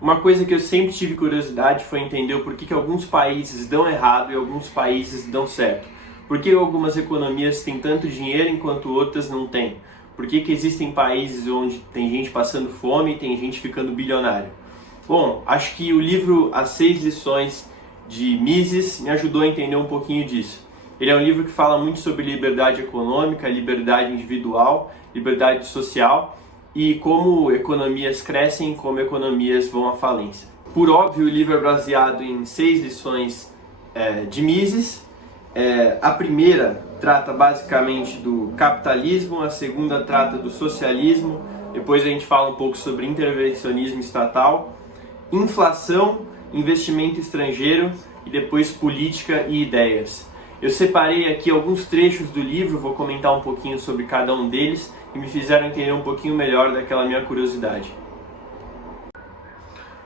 Uma coisa que eu sempre tive curiosidade foi entender o porquê que alguns países dão errado e alguns países dão certo. Por que algumas economias têm tanto dinheiro enquanto outras não têm? Por que existem países onde tem gente passando fome e tem gente ficando bilionário? Bom, acho que o livro As 6 Lições de Mises me ajudou a entender um pouquinho disso. Ele é um livro que fala muito sobre liberdade econômica, liberdade individual, liberdade social e como economias crescem e como economias vão à falência. Por óbvio, o livro é baseado em 6 lições de Mises. A primeira trata basicamente do capitalismo, a segunda trata do socialismo, depois a gente fala um pouco sobre intervencionismo estatal, inflação, investimento estrangeiro e depois política e ideias. Eu separei aqui alguns trechos do livro, vou comentar um pouquinho sobre cada um deles e me fizeram entender um pouquinho melhor daquela minha curiosidade.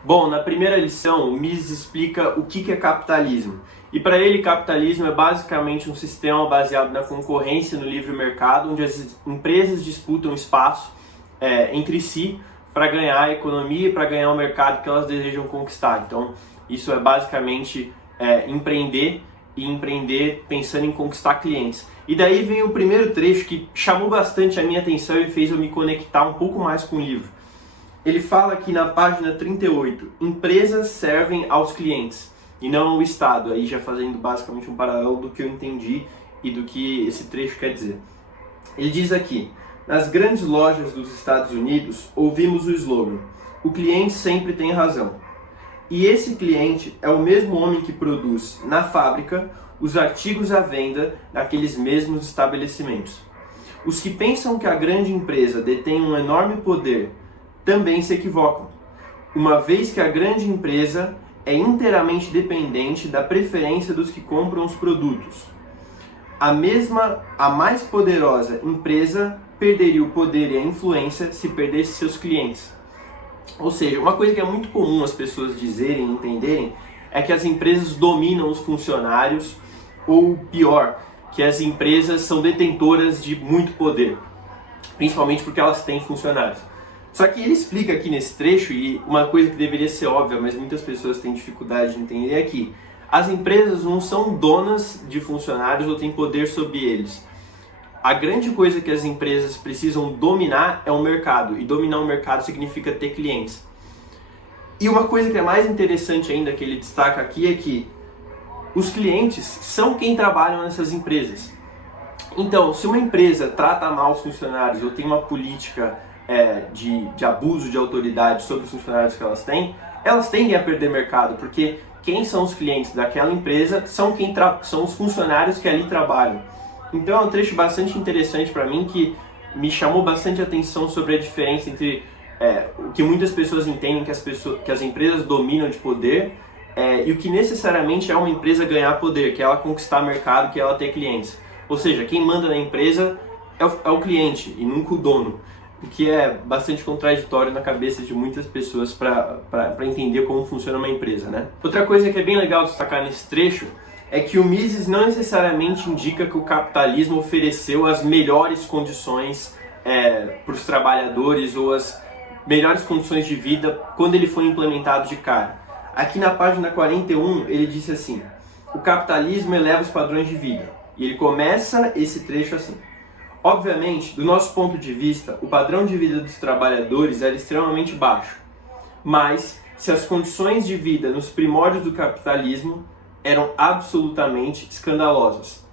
Bom, na primeira lição, o Mises explica o que é capitalismo. E para ele, capitalismo é basicamente um sistema baseado na concorrência no livre mercado, onde as empresas disputam espaço entre si para ganhar a economia e para ganhar o mercado que elas desejam conquistar. Então, isso é basicamente empreender e empreender pensando em conquistar clientes. E daí vem o primeiro trecho que chamou bastante a minha atenção e fez eu me conectar um pouco mais com o livro. Ele fala aqui na página 38, empresas servem aos clientes e não ao Estado, aí já fazendo basicamente um paralelo do que eu entendi e do que esse trecho quer dizer. Ele diz aqui, nas grandes lojas dos Estados Unidos, ouvimos o slogan, o cliente sempre tem razão. E esse cliente é o mesmo homem que produz, na fábrica, os artigos à venda naqueles mesmos estabelecimentos. Os que pensam que a grande empresa detém um enorme poder também se equivocam, uma vez que a grande empresa é inteiramente dependente da preferência dos que compram os produtos. A mais poderosa empresa perderia o poder e a influência se perdesse seus clientes. Ou seja, uma coisa que é muito comum as pessoas dizerem e entenderem é que as empresas dominam os funcionários, ou pior, que as empresas são detentoras de muito poder, principalmente porque elas têm funcionários. Só que ele explica aqui nesse trecho, e uma coisa que deveria ser óbvia, mas muitas pessoas têm dificuldade de entender, é que as empresas não são donas de funcionários ou têm poder sobre eles. A grande coisa que as empresas precisam dominar é o mercado, e dominar o mercado significa ter clientes. E uma coisa que é mais interessante ainda que ele destaca aqui é que os clientes são quem trabalham nessas empresas. Então, se uma empresa trata mal os funcionários ou tem uma política de abuso de autoridade sobre os funcionários que elas tendem a perder mercado, porque quem são os clientes daquela empresa são os funcionários que ali trabalham. Então é um trecho bastante interessante para mim que me chamou bastante atenção sobre a diferença entre o que muitas pessoas entendem que as empresas dominam de poder e o que necessariamente é uma empresa ganhar poder, que é ela conquistar mercado, que é ela ter clientes. Ou seja, quem manda na empresa é o cliente e nunca o dono, o que é bastante contraditório na cabeça de muitas pessoas para entender como funciona uma empresa, né? Outra coisa que é bem legal destacar nesse trecho é que o Mises não necessariamente indica que o capitalismo ofereceu as melhores condições para os trabalhadores ou as melhores condições de vida quando ele foi implementado de cara. Aqui na página 41 ele disse assim, o capitalismo eleva os padrões de vida. E ele começa esse trecho assim. Obviamente, do nosso ponto de vista, o padrão de vida dos trabalhadores era extremamente baixo. Mas, se as condições de vida nos primórdios do capitalismo eram absolutamente escandalosas.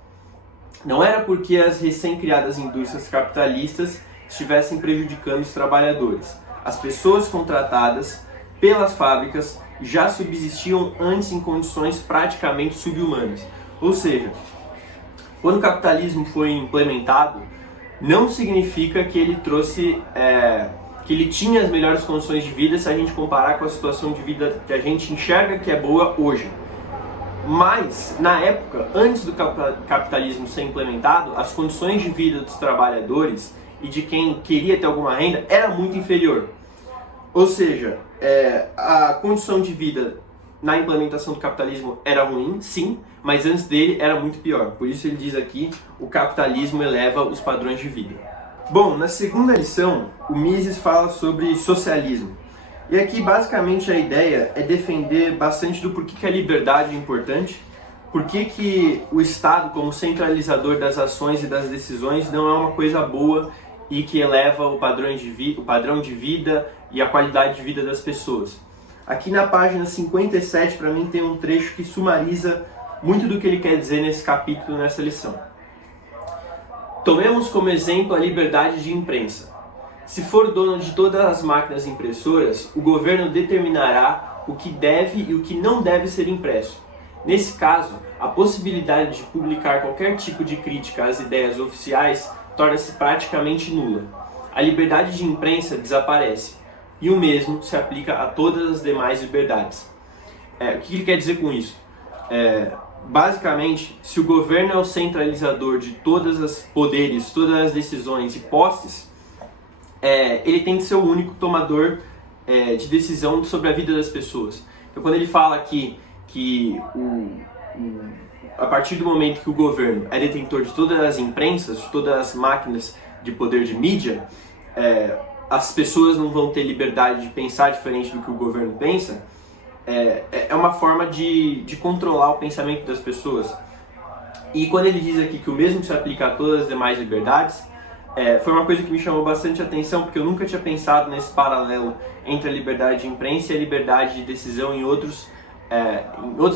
Não era porque as recém-criadas indústrias capitalistas estivessem prejudicando os trabalhadores. As pessoas contratadas pelas fábricas já subsistiam antes em condições praticamente subhumanas. Ou seja, quando o capitalismo foi implementado, não significa que ele trouxe, que ele tinha as melhores condições de vida se a gente comparar com a situação de vida que a gente enxerga que é boa hoje. Mas, na época, antes do capitalismo ser implementado, as condições de vida dos trabalhadores e de quem queria ter alguma renda era muito inferior. Ou seja, a condição de vida na implementação do capitalismo era ruim, sim, mas antes dele era muito pior. Por isso ele diz aqui, o capitalismo eleva os padrões de vida. Bom, na segunda lição, o Mises fala sobre socialismo. E aqui basicamente a ideia é defender bastante do porquê que a liberdade é importante, porquê que o Estado como centralizador das ações e das decisões não é uma coisa boa e que eleva o padrão de vida e a qualidade de vida das pessoas. Aqui na página 57, para mim, tem um trecho que sumariza muito do que ele quer dizer nesse capítulo, nessa lição. Tomemos como exemplo a liberdade de imprensa. Se for dono de todas as máquinas impressoras, o governo determinará o que deve e o que não deve ser impresso. Nesse caso, a possibilidade de publicar qualquer tipo de crítica às ideias oficiais torna-se praticamente nula. A liberdade de imprensa desaparece, e o mesmo se aplica a todas as demais liberdades. O que ele quer dizer com isso? Basicamente, se o governo é o centralizador de todos os poderes, todas as decisões e posses, ele tem que ser o único tomador de decisão sobre a vida das pessoas. Então, quando ele fala aqui que a partir do momento que o governo é detentor de todas as imprensas, de todas as máquinas de poder de mídia, as pessoas não vão ter liberdade de pensar diferente do que o governo pensa. É uma forma de controlar o pensamento das pessoas. E quando ele diz aqui que o mesmo se aplica a todas as demais liberdades, foi uma coisa que me chamou bastante atenção, porque eu nunca tinha pensado nesse paralelo entre a liberdade de imprensa e a liberdade de decisão em outros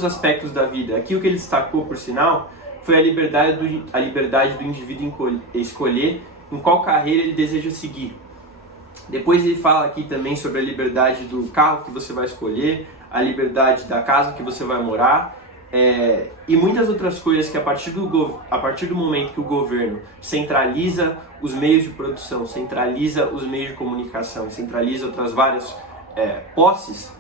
aspectos da vida. Aqui o que ele destacou, por sinal, foi a liberdade do indivíduo escolher em qual carreira ele deseja seguir. Depois ele fala aqui também sobre a liberdade do carro que você vai escolher, a liberdade da casa que você vai morar, e muitas outras coisas que a partir do momento que o governo centraliza os meios de produção, centraliza os meios de comunicação, centraliza outras várias posses,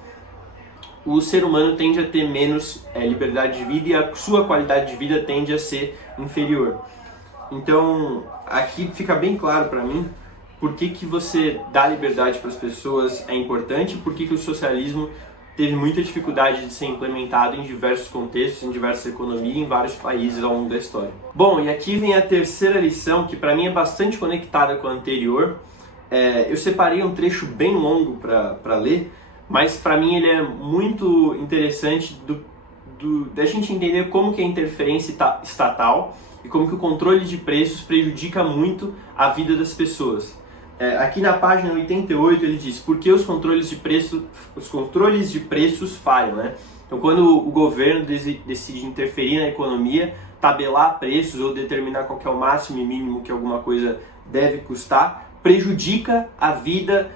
o ser humano tende a ter menos liberdade de vida e a sua qualidade de vida tende a ser inferior. Então, aqui fica bem claro para mim por que você dá liberdade para as pessoas é importante, por que o socialismo teve muita dificuldade de ser implementado em diversos contextos, em diversas economias, em vários países ao longo da história. Bom, e aqui vem a terceira lição, que para mim é bastante conectada com a anterior. Eu separei um trecho bem longo para ler, mas para mim ele é muito interessante da gente entender como que a interferência estatal e como que o controle de preços prejudica muito a vida das pessoas. Aqui na página 88 ele diz por que os controles de preços falham, né? Então, quando o governo decide interferir na economia, tabelar preços ou determinar qual que é o máximo e mínimo que alguma coisa deve custar, prejudica a vida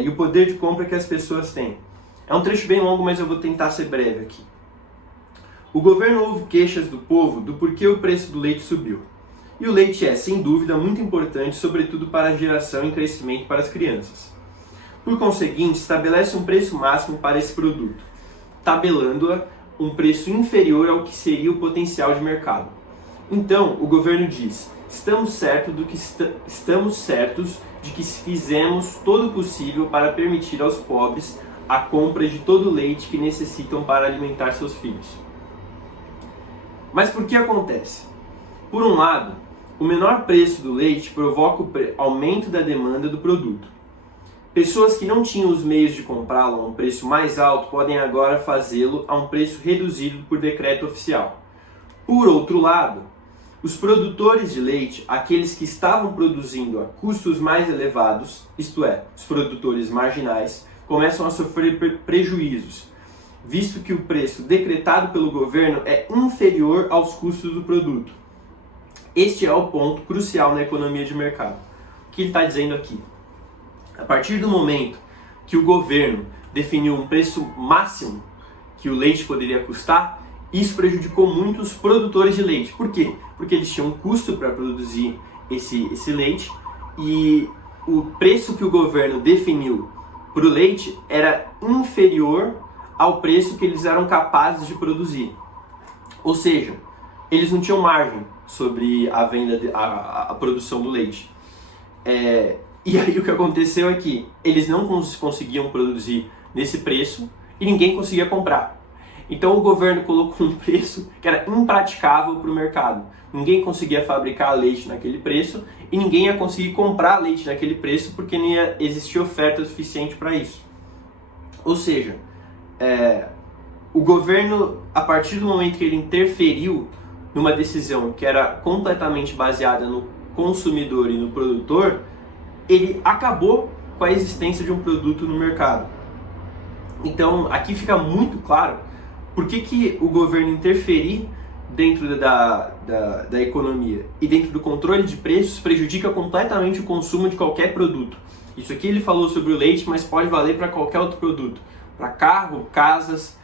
e o poder de compra que as pessoas têm. É um trecho bem longo, mas eu vou tentar ser breve aqui. O governo ouve queixas do povo do porquê o preço do leite subiu. E o leite é, sem dúvida, muito importante, sobretudo para a geração e crescimento para as crianças. Por conseguinte, estabelece um preço máximo para esse produto, tabelando-a um preço inferior ao que seria o potencial de mercado. Então, o governo diz, estamos certos de que fizemos todo o possível para permitir aos pobres a compra de todo o leite que necessitam para alimentar seus filhos. Mas por que acontece? Por um lado, o menor preço do leite provoca o aumento da demanda do produto. Pessoas que não tinham os meios de comprá-lo a um preço mais alto podem agora fazê-lo a um preço reduzido por decreto oficial. Por outro lado, os produtores de leite, aqueles que estavam produzindo a custos mais elevados, isto é, os produtores marginais, começam a sofrer prejuízos, visto que o preço decretado pelo governo é inferior aos custos do produto. Este é o ponto crucial na economia de mercado. O que ele está dizendo aqui? A partir do momento que o governo definiu um preço máximo que o leite poderia custar, isso prejudicou muito os produtores de leite. Por quê? Porque eles tinham um custo para produzir esse leite e o preço que o governo definiu para o leite era inferior ao preço que eles eram capazes de produzir. Ou seja, eles não tinham margem sobre a venda, a produção do leite. E aí o que aconteceu é que eles não conseguiam produzir nesse preço e ninguém conseguia comprar. Então o governo colocou um preço que era impraticável para o mercado. Ninguém conseguia fabricar leite naquele preço e ninguém ia conseguir comprar leite naquele preço porque não ia existir oferta suficiente para isso. Ou seja, o governo, a partir do momento que ele interferiu numa decisão que era completamente baseada no consumidor e no produtor, ele acabou com a existência de um produto no mercado. Então, aqui fica muito claro por que o governo interferir dentro da economia e dentro do controle de preços prejudica completamente o consumo de qualquer produto. Isso aqui ele falou sobre o leite, mas pode valer para qualquer outro produto. Para carro, casas,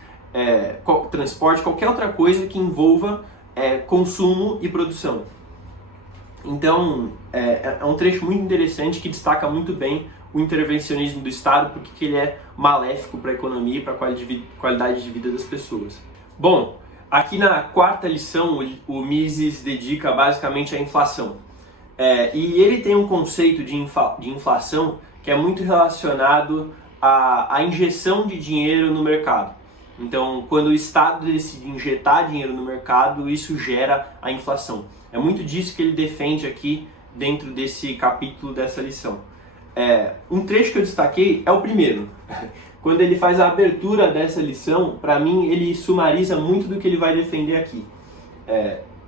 transporte, qualquer outra coisa que envolva consumo e produção. Então, é um trecho muito interessante que destaca muito bem o intervencionismo do Estado, porque ele é maléfico para a economia e para a qualidade de vida das pessoas. Bom, aqui na quarta lição, o Mises dedica basicamente à inflação. E ele tem um conceito de inflação que é muito relacionado à injeção de dinheiro no mercado. Então, quando o Estado decide injetar dinheiro no mercado, isso gera a inflação. É muito disso que ele defende aqui dentro desse capítulo dessa lição. Um trecho que eu destaquei é o primeiro. Quando ele faz a abertura dessa lição, para mim ele sumariza muito do que ele vai defender aqui.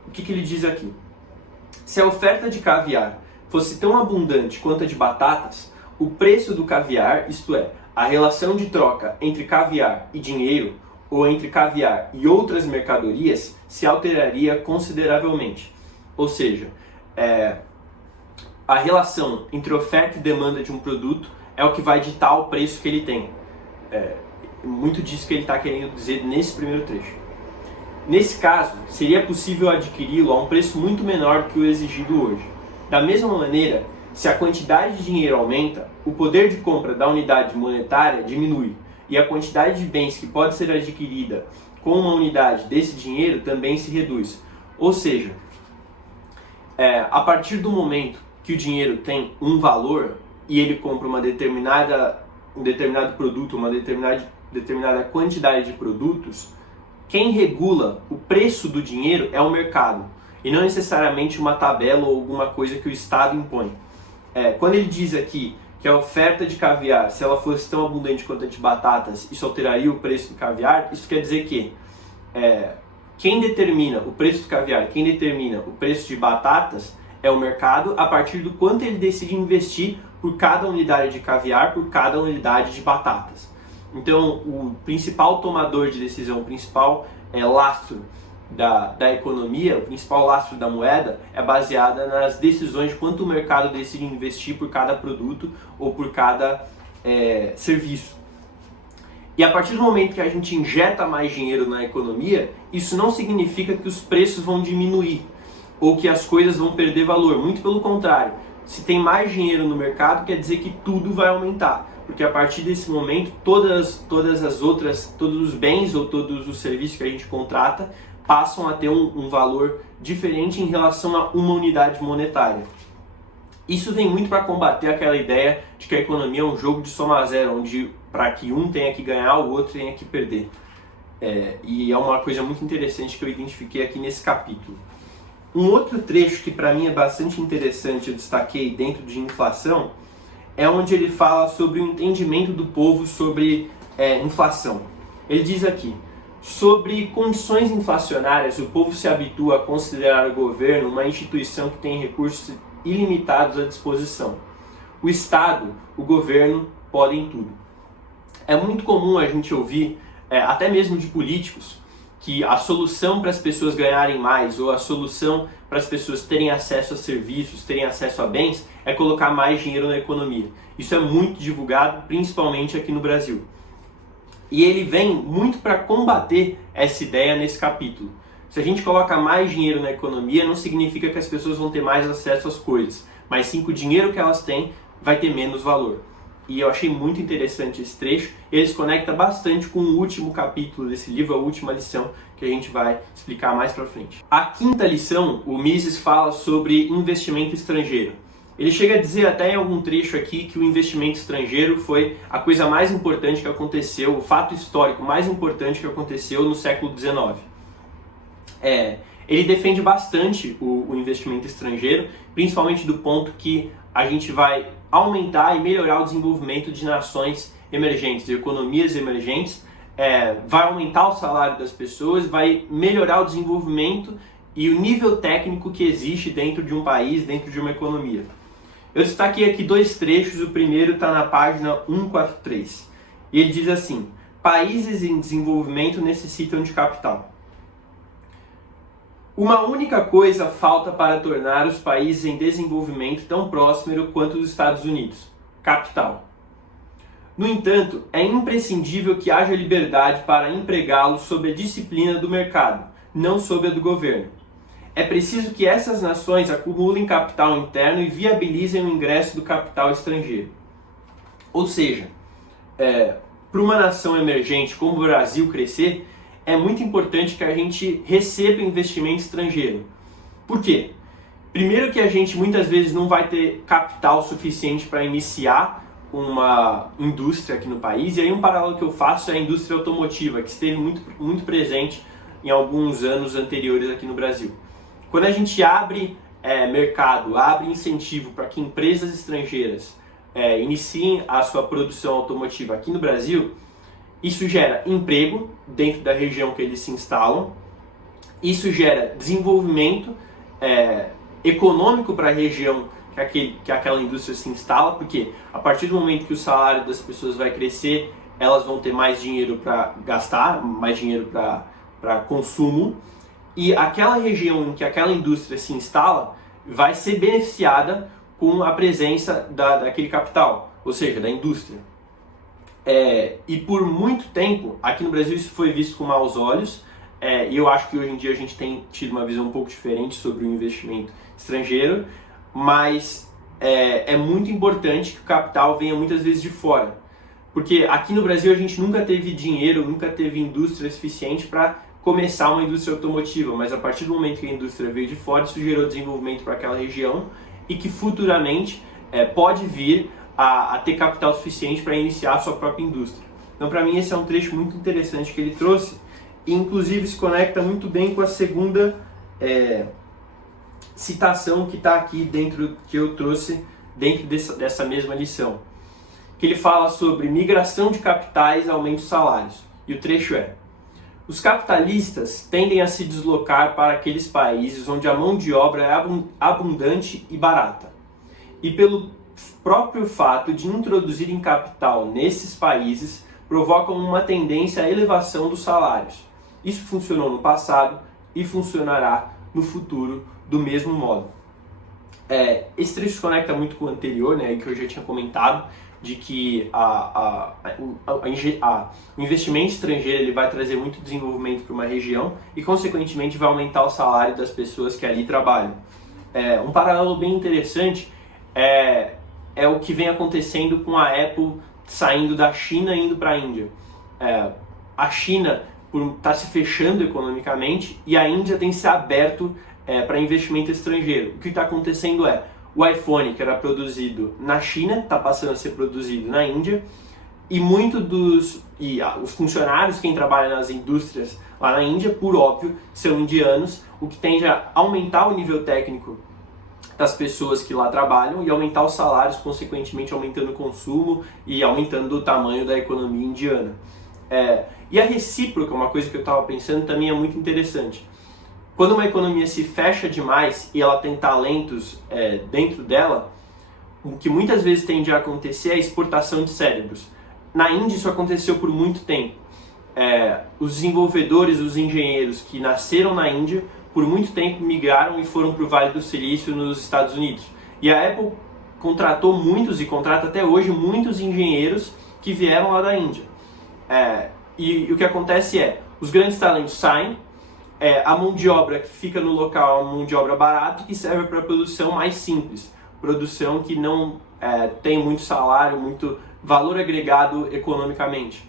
O que ele diz aqui? Se a oferta de caviar fosse tão abundante quanto a de batatas, o preço do caviar, isto é, a relação de troca entre caviar e dinheiro, ou entre caviar e outras mercadorias, se alteraria consideravelmente. Ou seja, a relação entre oferta e demanda de um produto é o que vai ditar o preço que ele tem. Muito disso que ele está querendo dizer nesse primeiro trecho. Nesse caso, seria possível adquiri-lo a um preço muito menor do que o exigido hoje. Da mesma maneira, se a quantidade de dinheiro aumenta, o poder de compra da unidade monetária diminui, e a quantidade de bens que pode ser adquirida com uma unidade desse dinheiro também se reduz. Ou seja, a partir do momento que o dinheiro tem um valor e ele compra um determinado produto, uma determinada quantidade de produtos, quem regula o preço do dinheiro é o mercado, e não necessariamente uma tabela ou alguma coisa que o Estado impõe. Quando ele diz aqui que a oferta de caviar, se ela fosse tão abundante quanto a de batatas, isso alteraria o preço do caviar, isso quer dizer que quem determina o preço do caviar, quem determina o preço de batatas é o mercado, a partir do quanto ele decide investir por cada unidade de caviar, por cada unidade de batatas. Então, o principal tomador de decisão, o principal lastro da economia, o principal lastro da moeda é baseada nas decisões de quanto o mercado decide investir por cada produto ou por cada serviço. E a partir do momento que a gente injeta mais dinheiro na economia, isso não significa que os preços vão diminuir ou que as coisas vão perder valor. Muito pelo contrário. Se tem mais dinheiro no mercado, quer dizer que tudo vai aumentar. Porque a partir desse momento, todos os bens ou todos os serviços que a gente contrata passam a ter um valor diferente em relação a uma unidade monetária. Isso vem muito para combater aquela ideia de que a economia é um jogo de soma zero, onde para que um tenha que ganhar, o outro tenha que perder. E é uma coisa muito interessante que eu identifiquei aqui nesse capítulo. Um outro trecho que para mim é bastante interessante, eu destaquei dentro de inflação, é onde ele fala sobre o entendimento do povo sobre inflação. Ele diz aqui: sobre condições inflacionárias, o povo se habitua a considerar o governo uma instituição que tem recursos ilimitados à disposição. O Estado, o governo, podem tudo. É muito comum a gente ouvir, até mesmo de políticos, que a solução para as pessoas ganharem mais ou a solução para as pessoas terem acesso a serviços, terem acesso a bens, é colocar mais dinheiro na economia. Isso é muito divulgado, principalmente aqui no Brasil. E ele vem muito para combater essa ideia nesse capítulo. Se a gente coloca mais dinheiro na economia, não significa que as pessoas vão ter mais acesso às coisas, mas sim que o dinheiro que elas têm vai ter menos valor. E eu achei muito interessante esse trecho. Ele se conecta bastante com o último capítulo desse livro, a última lição, que a gente vai explicar mais pra frente. A quinta lição, o Mises fala sobre investimento estrangeiro. Ele chega a dizer até em algum trecho aqui que o investimento estrangeiro foi a coisa mais importante que aconteceu, o fato histórico mais importante que aconteceu no século XIX. Ele defende bastante o investimento estrangeiro, principalmente do ponto que a gente vai aumentar e melhorar o desenvolvimento de nações emergentes e economias emergentes, vai aumentar o salário das pessoas, vai melhorar o desenvolvimento e o nível técnico que existe dentro de um país, dentro de uma economia. Eu destaquei aqui 2 trechos, o primeiro está na página 143. E ele diz assim: países em desenvolvimento necessitam de capital. Uma única coisa falta para tornar os países em desenvolvimento tão prósperos quanto os Estados Unidos: capital. No entanto, é imprescindível que haja liberdade para empregá-lo sob a disciplina do mercado, não sob a do governo. É preciso que essas nações acumulem capital interno e viabilizem o ingresso do capital estrangeiro. Ou seja, para uma nação emergente como o Brasil crescer, é muito importante que a gente receba investimento estrangeiro. Por quê? Primeiro que a gente muitas vezes não vai ter capital suficiente para iniciar uma indústria aqui no país, e aí um paralelo que eu faço é a indústria automotiva, que esteve muito presente em alguns anos anteriores aqui no Brasil. Quando a gente abre mercado, abre incentivo para que empresas estrangeiras iniciem a sua produção automotiva aqui no Brasil, isso gera emprego dentro da região que eles se instalam, isso gera desenvolvimento econômico para a região que aquela indústria se instala, porque a partir do momento que o salário das pessoas vai crescer, elas vão ter mais dinheiro para gastar, mais dinheiro para consumo, e aquela região em que aquela indústria se instala vai ser beneficiada com a presença daquele capital, ou seja, da indústria. E por muito tempo, aqui no Brasil isso foi visto com maus olhos, e eu acho que hoje em dia a gente tem tido uma visão um pouco diferente sobre o investimento estrangeiro, mas é muito importante que o capital venha muitas vezes de fora, porque aqui no Brasil a gente nunca teve dinheiro, nunca teve indústria suficiente para começar uma indústria automotiva, mas a partir do momento que a indústria veio de fora, isso gerou desenvolvimento para aquela região e que futuramente pode vir a ter capital suficiente para iniciar a sua própria indústria. Então, para mim, esse é um trecho muito interessante que ele trouxe e, inclusive, se conecta muito bem com a segunda citação que está aqui dentro, que eu trouxe dentro dessa mesma lição, que ele fala sobre migração de capitais e aumento de salários. E o trecho é: os capitalistas tendem a se deslocar para aqueles países onde a mão de obra é abundante e barata. E pelo próprio fato de introduzirem capital nesses países, provocam uma tendência à elevação dos salários. Isso funcionou no passado e funcionará no futuro do mesmo modo. Esse trecho se conecta muito com o anterior, né, que eu já tinha comentado, de que o investimento estrangeiro ele vai trazer muito desenvolvimento para uma região e, consequentemente, vai aumentar o salário das pessoas que ali trabalham. Um paralelo bem interessante é o que vem acontecendo com a Apple saindo da China e indo para a Índia. A China está se fechando economicamente e a Índia tem se aberto para investimento estrangeiro. O que está acontecendo o iPhone, que era produzido na China, está passando a ser produzido na Índia, e os funcionários, quem trabalha nas indústrias lá na Índia, por óbvio, são indianos, o que tende a aumentar o nível técnico das pessoas que lá trabalham e aumentar os salários, consequentemente aumentando o consumo e aumentando o tamanho da economia indiana. E a recíproca, uma coisa que eu estava pensando, também é muito interessante. Quando uma economia se fecha demais e ela tem talentos dentro dela, o que muitas vezes tende a acontecer é a exportação de cérebros. Na Índia isso aconteceu por muito tempo. Os desenvolvedores, os engenheiros que nasceram na Índia, por muito tempo migraram e foram para o Vale do Silício nos Estados Unidos. E a Apple contratou muitos e contrata até hoje muitos engenheiros que vieram lá da Índia. E o que acontece os grandes talentos saem, a mão de obra que fica no local é uma mão de obra barata que serve para produção mais simples, produção que não tem muito salário, muito valor agregado economicamente.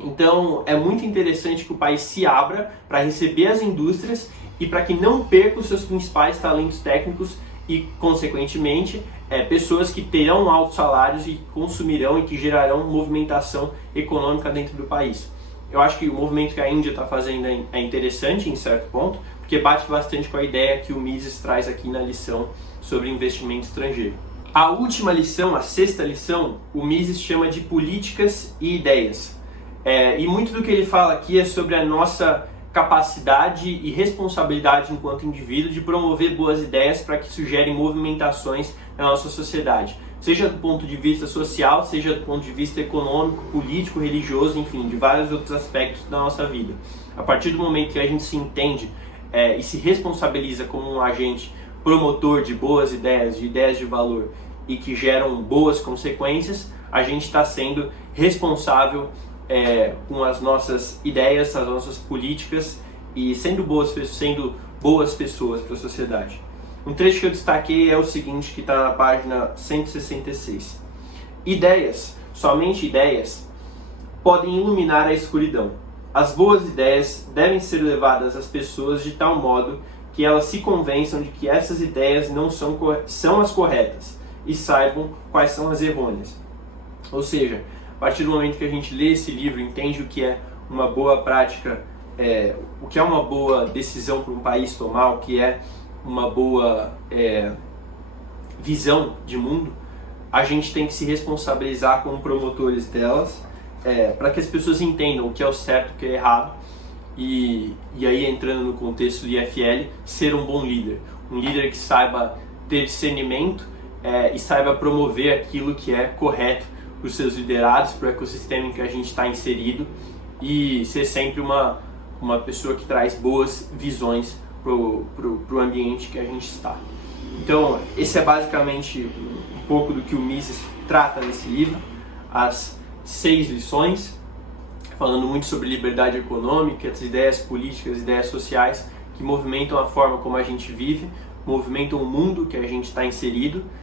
Então é muito interessante que o país se abra para receber as indústrias e para que não perca os seus principais talentos técnicos e, consequentemente, pessoas que terão altos salários e consumirão e que gerarão movimentação econômica dentro do país. Eu acho que o movimento que a Índia está fazendo é interessante em certo ponto, porque bate bastante com a ideia que o Mises traz aqui na lição sobre investimento estrangeiro. A última lição, a sexta lição, o Mises chama de políticas e ideias. E muito do que ele fala aqui é sobre a nossa capacidade e responsabilidade enquanto indivíduo de promover boas ideias para que isso gere movimentações na nossa sociedade. Seja do ponto de vista social, seja do ponto de vista econômico, político, religioso, enfim, de vários outros aspectos da nossa vida. A partir do momento que a gente se entende e se responsabiliza como um agente promotor de boas ideias, de ideias de valor e que geram boas consequências, a gente está sendo responsável com as nossas ideias, as nossas políticas e sendo boas pessoas para a sociedade. Um trecho que eu destaquei é o seguinte, que está na página 166. Ideias, somente ideias, podem iluminar a escuridão. As boas ideias devem ser levadas às pessoas de tal modo que elas se convençam de que essas ideias não são as corretas e saibam quais são as errôneas. Ou seja, a partir do momento que a gente lê esse livro, entende o que é uma boa prática, o que é uma boa decisão para um país tomar, o que é uma boa visão de mundo, a gente tem que se responsabilizar como promotores delas, para que as pessoas entendam o que é o certo e o que é errado, e aí entrando no contexto do IFL, ser um bom líder. Um líder que saiba ter discernimento e saiba promover aquilo que é correto para os seus liderados, para o ecossistema em que a gente está inserido, e ser sempre uma pessoa que traz boas visões para o ambiente que a gente está. Então, esse é basicamente um pouco do que o Mises trata nesse livro, as 6 lições, falando muito sobre liberdade econômica, as ideias políticas, as ideias sociais que movimentam a forma como a gente vive, movimentam o mundo que a gente está inserido.